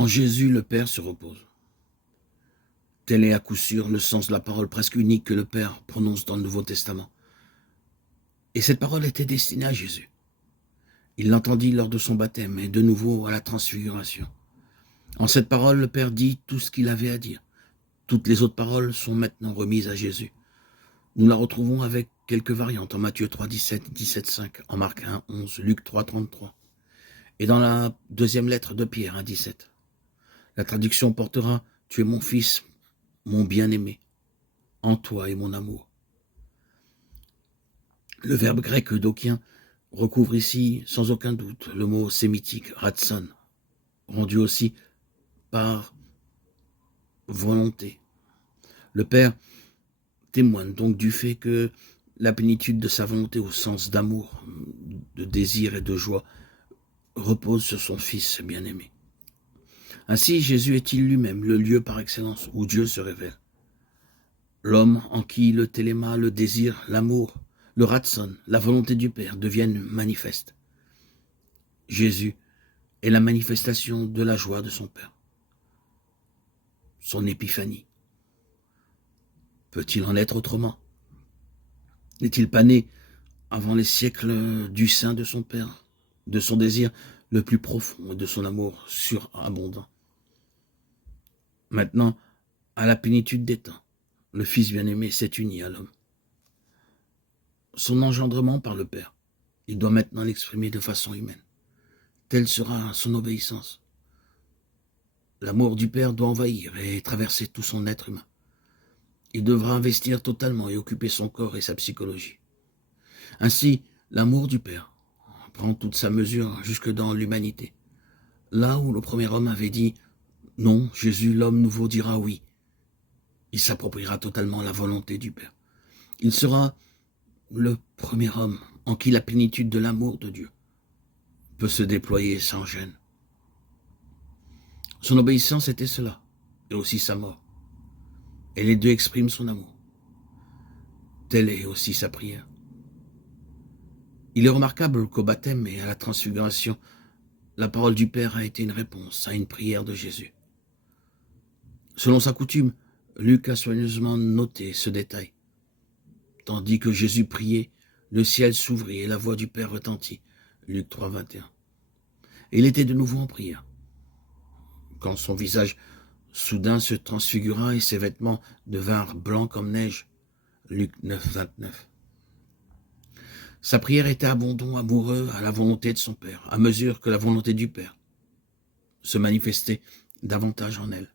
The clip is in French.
En Jésus, le Père se repose. Tel est à coup sûr le sens de la parole presque unique que le Père prononce dans le Nouveau Testament. Et cette parole était destinée à Jésus. Il l'entendit lors de son baptême et de nouveau à la transfiguration. En cette parole, le Père dit tout ce qu'il avait à dire. Toutes les autres paroles sont maintenant remises à Jésus. Nous la retrouvons avec quelques variantes en Matthieu 3, 17, 17, 5, en Marc 1, 11, Luc 3, 33, et dans la deuxième lettre de Pierre 1, 17. La traduction portera « Tu es mon fils, mon bien-aimé, en toi est mon amour ». Le verbe grec doquien recouvre ici, sans aucun doute, le mot sémitique « ratson », rendu aussi par volonté. Le Père témoigne donc du fait que la plénitude de sa volonté au sens d'amour, de désir et de joie repose sur son Fils bien-aimé. Ainsi, Jésus est-il lui-même le lieu par excellence où Dieu se révèle. L'homme en qui le téléma, le désir, l'amour, le ratson, la volonté du Père deviennent manifestes. Jésus est la manifestation de la joie de son Père. Son épiphanie. Peut-il en être autrement? N'est-il pas né avant les siècles du sein de son Père, de son désir le plus profond et de son amour surabondant? Maintenant, à la plénitude des temps, le Fils bien-aimé s'est uni à l'homme. Son engendrement par le Père, il doit maintenant l'exprimer de façon humaine. Telle sera son obéissance. L'amour du Père doit envahir et traverser tout son être humain. Il devra investir totalement et occuper son corps et sa psychologie. Ainsi, l'amour du Père prend toute sa mesure jusque dans l'humanité. Là où le premier homme avait dit « Non », Jésus, l'homme nouveau, dira « Oui ». Il s'appropriera totalement la volonté du Père. Il sera le premier homme en qui la plénitude de l'amour de Dieu peut se déployer sans gêne. Son obéissance était cela, et aussi sa mort. Et les deux expriment son amour. Telle est aussi sa prière. Il est remarquable qu'au baptême et à la transfiguration, la parole du Père a été une réponse à une prière de Jésus. Selon sa coutume, Luc a soigneusement noté ce détail. Tandis que Jésus priait, le ciel s'ouvrit et la voix du Père retentit. Luc 3, 21. Et il était de nouveau en prière. Quand son visage soudain se transfigura et ses vêtements devinrent blancs comme neige. Luc 9, 29. Sa prière était abondant, amoureux à la volonté de son Père, à mesure que la volonté du Père se manifestait davantage en elle.